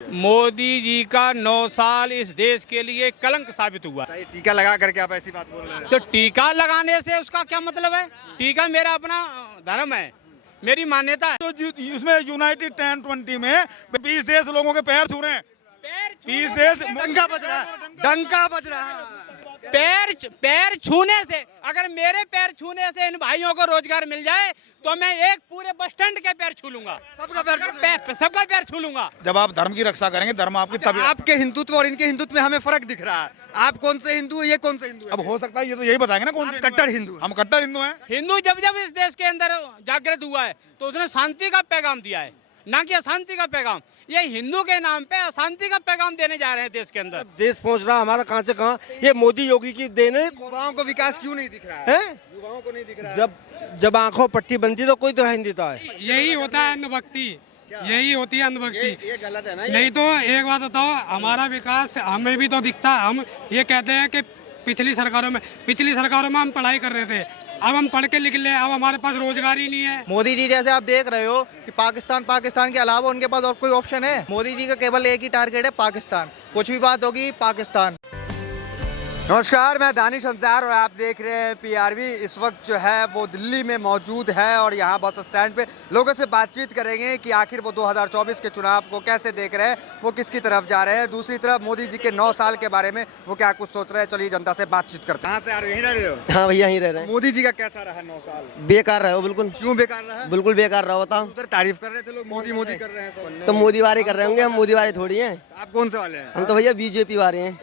मोदी जी का 9 साल इस देश के लिए कलंक साबित हुआ। टीका लगा करके आप ऐसी बात बोल रहे हैं। तो टीका लगाने से उसका क्या मतलब है? टीका मेरा अपना धर्म है, मेरी मान्यता है। तो उसमें यूनाइटेड 10-20 में 20 देश लोगों के पैर छू रहे हैं। 20 देश डंका बज रहा है, डंका बज रहा है। पैर छूने से, अगर मेरे पैर छूने से इन भाइयों को रोजगार मिल जाए तो मैं एक पूरे बस स्टैंड के पैर छू लूंगा, सबका पैर छू लूंगा। जब आप धर्म की रक्षा करेंगे, धर्म आपकी तभी। आपके हिंदुत्व और इनके हिंदुत्व में हमें फर्क दिख रहा है। आप कौन से हिंदू, ये कौन से हिंदू है? अब हो सकता है ये तो यही बताएंगे ना कौन से कट्टर हिंदू हैं। हम कट्टर हिंदू हैं। हिंदू जब जब इस देश के अंदर जागृत हुआ है तो उसने शांति का पैगाम दिया है, ना कि अशांति का पैगाम। ये हिंदू के नाम पे अशांति का पैगाम देने जा रहे हैं देश के अंदर। देश पहुंच रहा हमारा कहां से कहां। ये मोदी योगी की देन है। युवाओं को विकास क्यों नहीं दिख रहा है? युवाओं को नहीं दिख रहा है। जब आंखों पट्टी बनती तो कोई दिखाई नहीं देता है। यही होता है अंधभक्ति, यही होती है अंधभक्ति। ये गलत है ना। नहीं तो एक बात बताओ, हमारा विकास हमें भी तो दिखता है। हम ये कहते हैं कि पिछली सरकारों में हम पढ़ाई कर रहे थे, अब हम पढ़ के लिख ले, अब हमारे पास रोजगार ही नहीं है। मोदी जी जैसे आप देख रहे हो कि पाकिस्तान के अलावा उनके पास और कोई ऑप्शन है? मोदी जी का केवल एक ही टारगेट है, पाकिस्तान। कुछ भी बात होगी पाकिस्तान। नमस्कार, मैं दानिश अंसार और आप देख रहे हैं पीआरवी। इस वक्त जो है वो दिल्ली में मौजूद है और यहाँ बस स्टैंड पे लोगों से बातचीत करेंगे कि आखिर वो 2024 के चुनाव को कैसे देख रहे हैं, वो किसकी तरफ जा रहे हैं। दूसरी तरफ मोदी जी के 9 साल के बारे में वो क्या कुछ सोच रहे हैं। चलिए जनता से बातचीत करते हैं। कहाँ से आ रहे हो? यहीं रह रहे हो? हाँ भैया यहीं रह रहे हैं। मोदी जी का कैसा रहा 9 साल? बेकार रहे हो बिल्कुल। क्यों बेकार रहा? बिल्कुल बेकार रहा होता। उधर तारीफ कर रहे थे लोग, मोदी मोदी कर रहे हैं सब। तो मोदी वाले कर रहे होंगे, हम मोदी वाले थोड़ी हैं। आप कौन से वाले हैं? हम तो भैया बीजेपी वाले हैं।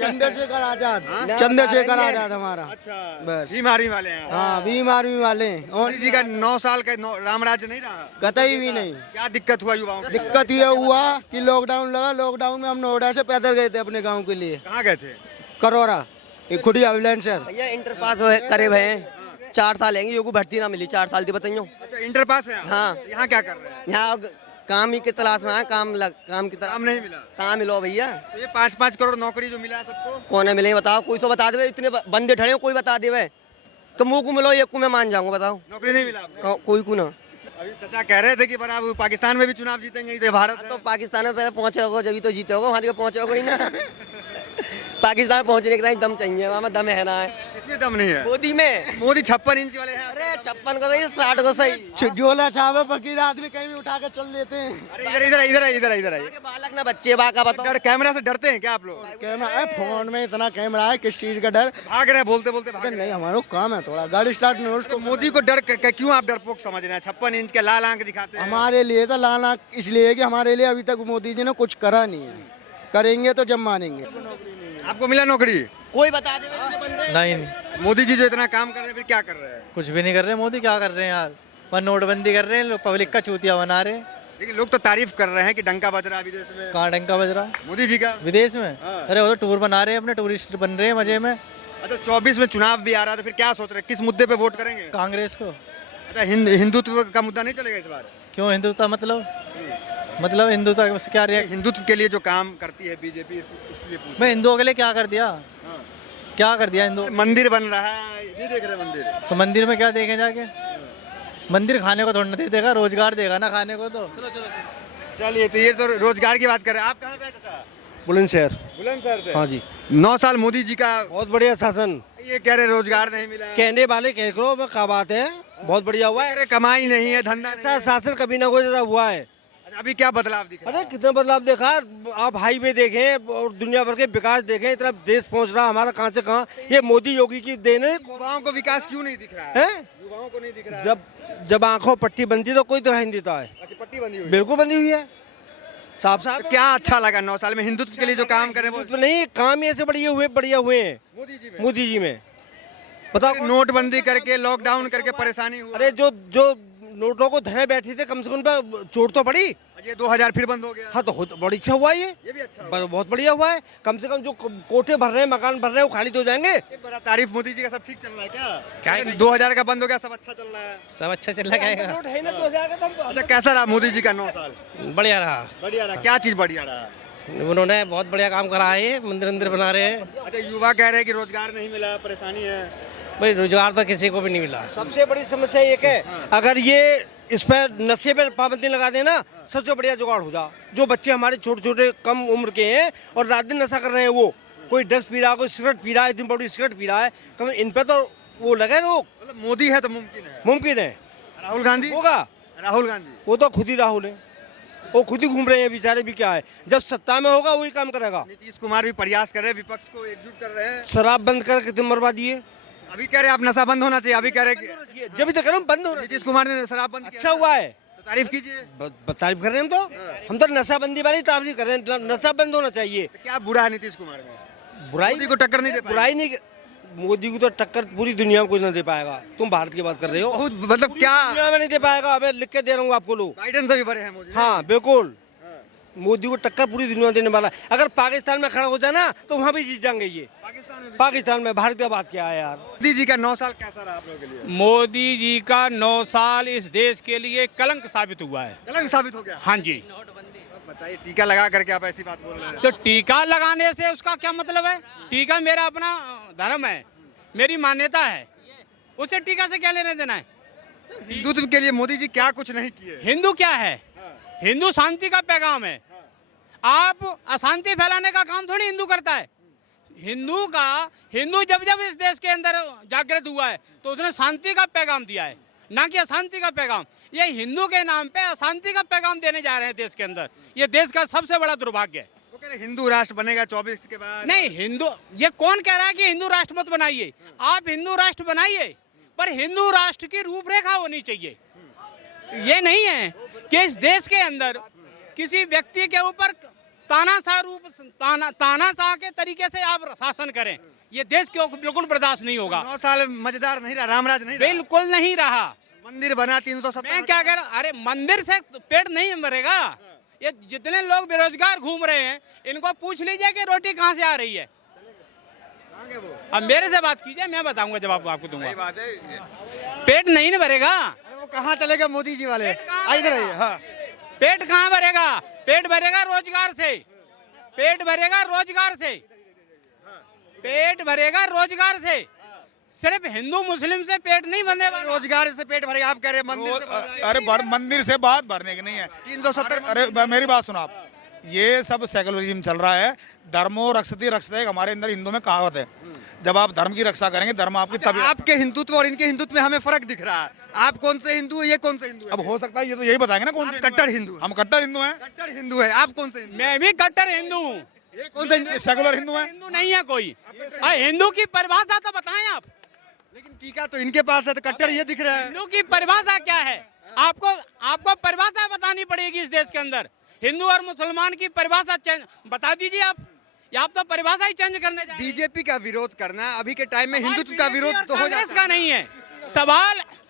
चंद्रशेखर आजाद, हाँ? चंद्रशेखर आजाद हमारा। अच्छा, बस। भीम आर्मी वाले हैं। हाँ भीम आर्मी वाले हैं। और मोदी जी का 9 साल का राम राज्य नहीं रहा? कतई भी नहीं। क्या दिक्कत हुआ युवाओं को? दिक्कत ये हुआ कि लॉकडाउन लगा। लॉकडाउन में हम नोएडा से पैदल गए थे अपने गांव के लिए। कहाँ गए थे? करोरा, एक खुड़ी एविलेंसर। भैया इंटर पास करे हुए हैं, 4 साल हैं। योगी भर्ती ना मिली 4 साल की, बताइयो। अच्छा, इंटर पास है? हाँ। यहाँ क्या कर रहे हैं? यहाँ काम ही की तलाश में है। काम की तलाश। काम नहीं मिला? कहाँ मिलो भैया? तो ये 5-5 करोड़ नौकरी जो मिला है सबको, कौन है मिले बताओ? कोई तो बता दे। इतने बंदे ठड़े हो, कोई बता दे। कमू को मिलो, एक को मैं मान जाऊंगा। बताओ नौकरी नहीं मिला आपको? कोई को ना। अभी चाचा कह रहे थे कि बड़ा पाकिस्तान में भी चुनाव जीतेंगे, इधर भारत तो पाकिस्तान में पहले पहुंचे होगा जब तो जीते होगा। वहाँ तक पहुंचे होगा ही ना। पाकिस्तान पहुंचने के लिए दम चाहिए, वहाँ में दम है ना है। इसमें दम नहीं है। मोदी में मोदी 56 इंच वाले हैं। अरे 56 को सही, 60 को सही। झोला छावे फकीर आदमी कहीं भी उठा के चल देते हैं। अरे इधर आइए। बालक ना बच्चे बाका बताओ। कैमरा से डरते हैं क्या आप लोग? कैमरा है, फोन में इतना कैमरा है, किस चीज का डर? भाग रहे हैं, बोलते बोलते भाग रहे नहीं, हमारा काम है थोड़ा। गाड़ी स्टार्ट नहीं हो हैं। तो मोदी को डर क्यों आप डरपोक समझ रहे हैं? 56 इंच के लाल आंख दिखाते हैं। हमारे लिए तो लाना इसलिए कि हमारे लिए अभी तक मोदी जी ने कुछ करा नहीं है। करेंगे तो जब मानेंगे। आपको मिला नौकरी? कोई बता दे। नहीं, मोदी जी जो इतना काम कर रहे हैं, फिर क्या कर रहे हैं? कुछ भी नहीं कर रहे। मोदी क्या कर रहे हैं यार? पर नोटबंदी कर रहे हैं, लोग पब्लिक का चूतिया बना रहे हैं। लेकिन लोग तो तारीफ कर रहे हैं कि डंका बज रहा है विदेश में। कहाँ डंका बज रहा? मोदी जी का विदेश में? हाँ। अरे वो तो टूर बना रहे हैं, अपने टूरिस्ट बन रहे हैं मजे में। अच्छा, 24 में चुनाव भी आ रहा है, तो फिर क्या सोच रहे हैं? किस मुद्दे पे वोट करेंगे? कांग्रेस को। अच्छा, हिंदुत्व का मुद्दा नहीं चलेगा इस बार? क्यों हिंदुत्व? मतलब हिंदुत्व से क्या रिएक्ट? हिंदुत्व के लिए जो काम करती है बीजेपी, इसलिए पूछ। मैं हिंदुओं के लिए क्या कर दिया? क्या कर दिया हिंदू? मंदिर बन रहा है, नहीं देख रहे मंदिर? तो मंदिर में क्या देखें जाके? मंदिर खाने को थोड़ा ना दे देगा, रोजगार देगा ना खाने को। तो चलिए, तो ये तो रोजगार की बात कर रहे हैं। आप कहाँ से हैं चाचा? बुलंदशहर। बुलंदशहर से? हाँ जी। 9 साल मोदी जी का बहुत बढ़िया शासन। ये कह रहे रोजगार नहीं मिला। कहने वाले कह करो, मैं क्या बात है, बहुत बढ़िया हुआ है। अरे कमाई नहीं है, धंधा नहीं ऐसा है। शासन कभी ना कोई जैसा हुआ है। अच्छा, अभी क्या बदलाव दिखा? अरे कितना बदलाव देखा आप। हाईवे देखें और दुनिया भर के विकास देखें। इतना देश पहुंच रहा हमारा कहां से कहां। ये मोदी योगी की देन है। युवाओं को विकास क्यों नहीं दिख रहा है? युवाओं को नहीं दिख रहा है। जब आंखों पट्टी बनती तो कोई दिखाई नहीं देता है। अच्छा, पट्टी बंदी हुई है। बिल्कुल बंदी हुई है, साफ साफ। तो क्या अच्छा लगा 9 साल में हिंदुत्व के लिए जो काम करे वो? तो नहीं, काम ही ऐसे बढ़िया हुए हैं मोदी जी में। बताओ, नोटबंदी करके, लॉकडाउन करके परेशानी हुई। अरे जो नोटों को धरे बैठी थे, कम से कम उन पर चोट तो पड़ी। ये 2000 फिर बंद हो गया। हाँ, तो बड़ी अच्छा हुआ ये भी अच्छा हुआ। बहुत बढ़िया हुआ है। कम से कम जो कोठे भर रहे हैं, मकान भर रहे हैं, वो खाली तो हो जाएंगे। बड़ा तारीफ मोदी जी का। सब ठीक चल रहा है क्या? 2000 का बंद हो गया, सब अच्छा चल रहा है। सब अच्छा चल रहा है। नोट है ना 2000 का। तो अच्छा, कैसा रहा मोदी जी का 9 साल? बढ़िया रहा। बढ़िया रहा। क्या चीज बढ़िया रहा? उन्होंने बहुत बढ़िया काम करा है, मंदिर बना रहे हैं। अच्छा, युवा कह रहे हैं कि रोजगार नहीं मिला, परेशानी है। भाई रोजगार तो किसी को भी नहीं मिला। सबसे बड़ी समस्या एक है, अगर ये इस पर नशे पे पाबंदी लगा देना, सबसे बढ़िया जुगाड़ हो जा। जो बच्चे हमारे छोटे छोटे कम उम्र के हैं और रात दिन नशा कर रहे हैं, वो कोई ड्रग्स पी रहा है, कोई सिगरेट पी रहा है, इतनी बड़ी सिगरेट पी रहा है, कम इन पे तो वो लगे रोक। मतलब मोदी है तो मुमकिन है। मुमकिन है। राहुल गांधी होगा, राहुल गांधी वो तो खुद ही राहुल है, वो खुद ही घूम रहे हैं बेचारे भी। क्या है, जब सत्ता में होगा वही काम करेगा। नीतीश कुमार भी प्रयास कर रहे हैं, विपक्ष को एकजुट कर रहे हैं। शराब बंद कर कितनी बर्बादी है। अभी कह रहे हैं आप नशा बंद होना चाहिए, अभी कह रहे हैं कि जब तक करूँ बंद हो रहा है। नीतीश कुमार ने शराब बंद किया। अच्छा हुआ है, तो तारीफ कीजिए। तारीफ कर रहे हैं हम तो नशाबंदी वाली तारीफ कर रहे हैं। नशा बंद होना चाहिए। तो क्या बुरा है नीतीश कुमार में? बुराई मोदी को टक्कर नहीं दे पाए। बुराई नहीं, मोदी को तो टक्कर पूरी दुनिया में कोई ना दे पाएगा। तुम भारत की बात कर रहे हो, बहुत मतलब क्या दुनिया में नहीं दे पाएगा। मैं लिख के दे रहा हूँ आपको लोग। बाइडेन से भी बड़े हैं मोदी। हाँ बिल्कुल, मोदी को टक्कर पूरी दुनिया देने वाला है। अगर पाकिस्तान में खड़ा हो जाए ना तो वहाँ भी जीत जाएंगे ये। पाकिस्तान में भारत का बात क्या है यार। मोदी जी का 9 साल कैसा रहा आप लोगों के लिए? मोदी जी का 9 साल इस देश के लिए कलंक साबित हुआ है। कलंक साबित हो गया। हाँ जी। अब बताइए, टीका लगा करके आप ऐसी बात बोल रहे हैं। तो टीका लगाने से उसका क्या मतलब है? टीका मेरा अपना धर्म है, मेरी मान्यता है, उसे टीका से क्या लेने देना है? हिंदुत्व के लिए मोदी जी क्या कुछ नहीं किए। हिंदू क्या है? हिंदू शांति का पैगाम है। आप अशांति फैलाने का काम थोड़ी हिंदू करता है। हिंदू जब जब इस देश के अंदर जागृत हुआ है तो उसने शांति का पैगाम दिया है, ना कि अशांति का पैगाम। ये हिंदू के नाम पे अशांति का पैगाम देने जा रहे हैं देश के अंदर। ये देश का सबसे बड़ा दुर्भाग्य है। वो कह रहे हैं हिंदू राष्ट्र बनेगा 24 के बाद। नहीं, हिंदू, ये कौन कह रहा है कि हिंदू राष्ट्र मत बनाइए? आप हिंदू राष्ट्र बनाइए, पर हिंदू राष्ट्र की रूपरेखा होनी चाहिए। ये नहीं है कि इस देश के अंदर किसी व्यक्ति के ऊपर तानाशाह के तरीके से आप शासन करें। ये देश को बिल्कुल बर्दाश्त नहीं होगा। 9 साल मजेदार नहीं रहा, रामराज नहीं रहा। बिल्कुल नहीं रहा। मंदिर बना 370। मैं क्या कह रहा हूं, अरे मंदिर से पेट नहीं भरेगा। ये जितने लोग बेरोजगार घूम रहे हैं, इनको पूछ लीजिए कि रोटी कहाँ से आ रही है। अब मेरे से बात कीजिए, मैं बताऊंगा, जवाब आपको दूंगा। पेट नहीं भरेगा। वो कहाँ चलेगा मोदी जी वाले? इधर आइए। हाँ, पेट कहाँ भरेगा? पेट भरेगा रोजगार से। पेट भरेगा रोजगार से। पेट भरेगा रोजगार से। सिर्फ हिंदू मुस्लिम से पेट नहीं भरने वाला। रोजगार से पेट भरेगा। आप कह रहे हैं मंदिर से भरेगा। अरे मंदिर से बात भरने की नहीं है। 370। अरे मेरी बात सुनो आप, ये सब सेकुलरिज्म चल रहा है। धर्मो रक्षति रक्षते, हमारे अंदर हिंदू में कहावत है। जब आप धर्म की रक्षा करेंगे, धर्म आपकी तभी। आपके हिंदुत्व और इनके हिंदुत्व में हमें फर्क दिख रहा है। आप कौन से हिंदू है, ये कौन से हिंदू है? अब हो सकता है ये तो यही बताएंगे ना कौन से कट्टर हिंदू। हम कट्टर हिंदू हैं। कट्टर हिंदू है। आप कौन से हिंदू? मैं भी कट्टर हिंदू हूँ। ये कौन सा हिंदू? सेकुलर हिंदू हैं। हिंदू नहीं है कोई। हिंदू की परिभाषा तो बताएं आप। लेकिन टीका तो इनके पास है, तो कट्टर ये दिख रहा है। हिंदू की परिभाषा क्या है? आपको परिभाषा बतानी पड़ेगी इस देश के अंदर। हिंदू और मुसलमान की परिभाषा बता दीजिए आप। या आप तो परिभाषा ही चेंज करने जा रहे हैं। बीजेपी का विरोध करना अभी के टाइम में हिंदुत्व का विरोध तो हो कांग्रेस जाता का नहीं है।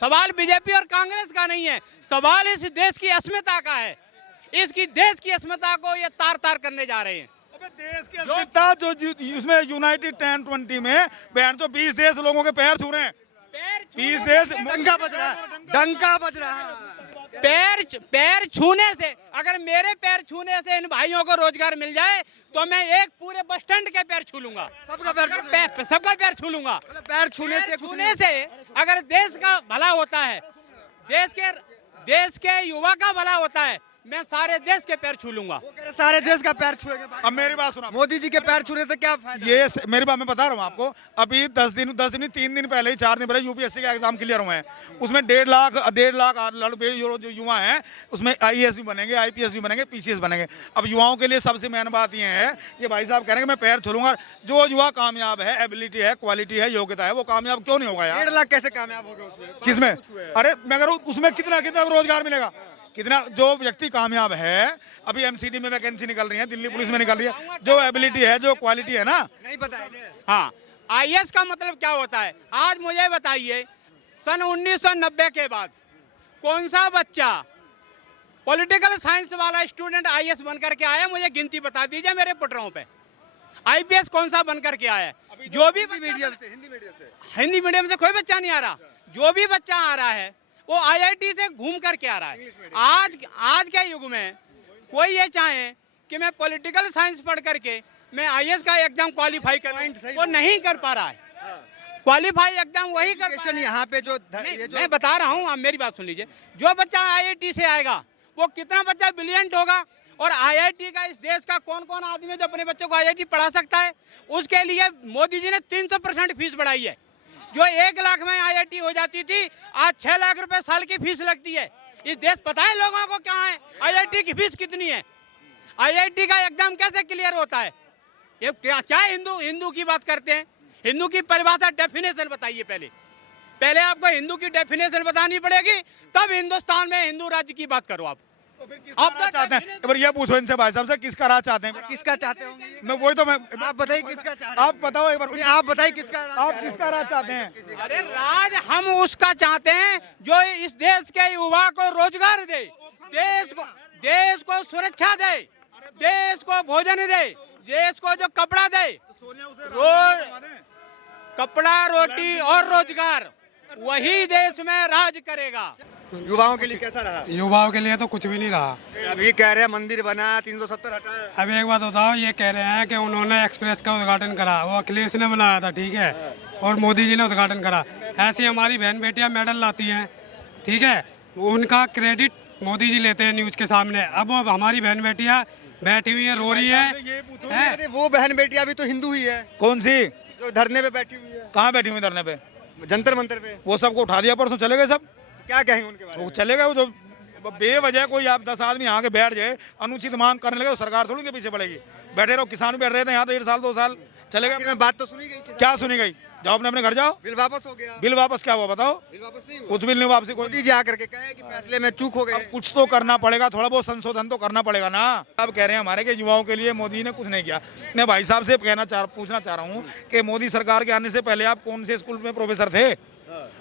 सवाल बीजेपी और कांग्रेस का नहीं है। सवाल इस देश की अस्मिता का है। इसकी देश की अस्मिता को ये तार तार करने जा रहे हैं। देश की अस्मिता जो उसमें यूनाइटेड 10-20 में बहन तो 20 देश लोगों के पैर छू रहे हैं। 20 देश डंका बज रहा है। डंका बज रहा है। पैर छूने से, अगर मेरे पैर छूने से इन भाइयों को रोजगार मिल जाए तो मैं एक पूरे बस स्टैंड के पैर छू लूंगा। सबका पैर छू लूंगा। पैर छूने से कुछ नहीं। से अगर देश का भला होता है, देश के युवा का भला होता है, मैं सारे देश के पैर छू लूंगा। सारे देश का पैर छुएंगे। अब मेरी बात सुना, मोदी जी के पैर छूने से क्या फायदा? ये मेरी बात मैं बता रहा हूँ आपको। अभी 10 दिन 3 दिन पहले ही 4 दिन पहले यूपीएससी का एग्जाम क्लियर हुए हैं। उसमें 1.5 लाख लड़के जो युवा हैं, उसमें आईएएस भी बनेंगे, आईपीएस भी बनेंगे, पीसीएस बनेंगे। अब युवाओं के लिए सबसे मेन बात ये है, ये भाई साहब कह रहे हैं कि मैं पैर छूलूंगा। जो युवा कामयाब है, एबिलिटी है, क्वालिटी है, योग्यता है, वो कामयाब क्यों नहीं होगा यार? 1.5 लाख कैसे कामयाब हो गए उसमें? किसमें? अरे मैं कह रहा हूँ उसमें कितना रोजगार मिलेगा? कितना जो व्यक्ति कामयाब है, अभी एमसीडी में वैकेंसी निकल रही है, दिल्ली पुलिस में निकल रही है, जो एबिलिटी है, जो क्वालिटी है ना। नहीं पता है। हाँ, आईएएस का मतलब क्या होता है? आज मुझे बताइए, सन 1990 के बाद कौन सा बच्चा पॉलिटिकल साइंस वाला स्टूडेंट आईएएस बनकर के आया? मुझे गिनती बता दीजिए मेरे पुटरों पे। आईपीएस कौन सा बनकर के आया? जो भी हिंदी मीडियम से कोई बच्चा नहीं आ रहा। जो भी बच्चा आ रहा है वो आईआईटी से घूम करके आ रहा है। आज के युग में कोई ये चाहे कि मैं पॉलिटिकल साइंस पढ़ करके मैं आईएएस का एग्जाम क्वालिफाई करूं, वो नहीं कर पा रहा है। क्वालिफाई एकदम वही कर एजुकेशन यहाँ पे जो ये जो मैं बता रहा हूँ, आप मेरी बात सुन लीजिए। जो बच्चा आईआईटी से आएगा वो कितना बच्चा ब्रिलियंट होगा, और आईआईटी का इस देश का कौन कौन आदमी है जो अपने बच्चों को आईआईटी पढ़ा सकता है। उसके लिए मोदी जी ने 300% फीस बढ़ाई है। जो 1 लाख में आईआईटी हो जाती थी, आज 6 लाख रुपए साल की फीस लगती है। इस देश पता है लोगों को क्या है आईआईटी की फीस कितनी है। आईआईटी का एग्जाम कैसे क्लियर होता है? ये क्या हिंदू की बात करते हैं? हिंदू की परिभाषा, डेफिनेशन बताइए। पहले आपको हिंदू की डेफिनेशन बतानी पड़ेगी, तब हिंदुस्तान में हिंदू राज्य की बात करो आप। आप क्या चाहते हैं? एक बार ये पूछो इनसे भाई साहब से, किसका राज चाहते हैं? किसका चाहते होंगे? मैं वही तो मैं आप बताइए किसका चाहते हैं? आप बताओ एक बार, आप बताइए किसका आप किसका राज चाहते हैं? अरे राज हम उसका चाहते हैं जो इस देश के युवा को रोजगार दे, देश को सुरक्षा दे, देश को भोजन दे, देश को जो कपड़ा दे, कपड़ा, रोटी और रोजगार, वही देश में राज करेगा। युवाओं के लिए कैसा रहा? युवाओं के लिए तो कुछ भी नहीं रहा। अभी कह रहे हैं मंदिर बना, 370 हटा। अब एक बात बताओ, ये कह रहे हैं कि उन्होंने एक्सप्रेस का उद्घाटन करा, वो अखिलेश ने बनाया था, ठीक है, और मोदी जी ने उद्घाटन करा। ऐसी हमारी बहन बेटियां मेडल लाती हैं, ठीक है, उनका क्रेडिट मोदी जी लेते हैं न्यूज़ के सामने। अब वो हमारी बहन बेटियां बैठी हुई है, रो रही है। अरे वो बहन बेटियां भी तो हिंदू ही है, कौन सी? जो धरने पे बैठी हुई है। कहाँ बैठी हुई धरने पे? जंतर मंतर पे। वो सबको उठा दिया, परसों चले गए सब। क्या कहेंगे उनके बारे में? वो चले गए। वो जो बेवजह कोई आप 10 आदमी यहाँ के बैठ जाए, अनुचित मांग करने लगे, तो सरकार थोड़ी के पीछे पड़ेगी। बैठे रहो, किसान भी बैठ रहे थे यहाँ तो 1 साल 2 साल चले गए। बात तो सुनी गई। क्या सुनी गई? जाओ अपने घर जाओ। बिल वापस हो गया। बिल वापस क्या हुआ बताओ? बिल वापस नहीं हुआ। कुछ बिल नहीं वापसी। कोई मोदी जी आकर के कहे कि फैसले में चूक हो गए। अब कुछ तो करना पड़ेगा, थोड़ा बहुत संशोधन तो करना पड़ेगा ना। अब कह रहे हैं हमारे के युवाओं के लिए मोदी ने कुछ नहीं किया। मैं भाई साहब से पूछना चाह रहा हूँ कि मोदी सरकार के आने से पहले आप कौन से स्कूल में प्रोफेसर थे?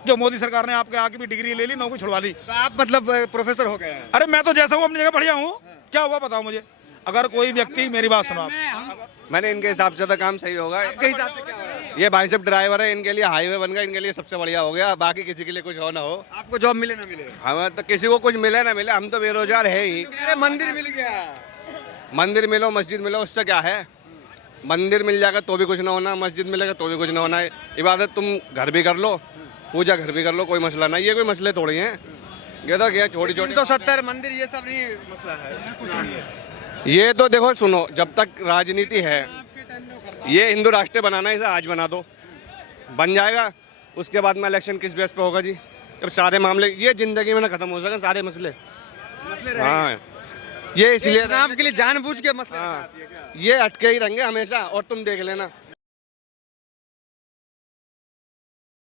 जो मोदी सरकार ने आपके आके भी डिग्री ले ली, नौकरी छुड़वा दी। तो आप मतलब प्रोफेसर हो गए हैं? अरे मैं तो जैसा हूँ अपनी जगह बढ़िया हूँ। क्या हुआ बताओ मुझे? अगर कोई व्यक्ति, मेरी बात सुनो आप। मैंने इनके हिसाब से तो काम सही होगा। आपके हिसाब से क्या हो रहा है? ये भाई साहब ड्राइवर है, इनके लिए हाईवे बन गया, इनके लिए सबसे बढ़िया हो गया। बाकी किसी के लिए कुछ हो ना हो, आपको जॉब मिले ना मिले, हमें तो किसी को कुछ मिले ना मिले, हम तो बेरोजगार है ही। अरे मंदिर मिल गया। मंदिर मिलो, मस्जिद मिलो, उससे क्या है? मंदिर मिल जाएगा तो भी कुछ ना होना, मस्जिद मिलेगा तो भी कुछ ना होना। इबादत तुम घर भी कर लो, पूजा घर भी कर लो, कोई मसला नहीं। ये कोई मसले थोड़ी हैं। ये तो क्या छोटी छोटी 370 मंदिर, ये सब नहीं मसला है। ये तो देखो सुनो, जब तक राजनीति है, ये हिंदू राष्ट्र बनाना है, इसे आज बना दो, बन जाएगा। उसके बाद में इलेक्शन किस बेस पे होगा जी? जब सारे मामले ये जिंदगी में ना खत्म हो सके, सारे मसले हाँ, ये इसलिए चुनाव के लिए जानबूझ के मसले हाँ, ये अटके ही रहेंगे हमेशा। और तुम देख लेना,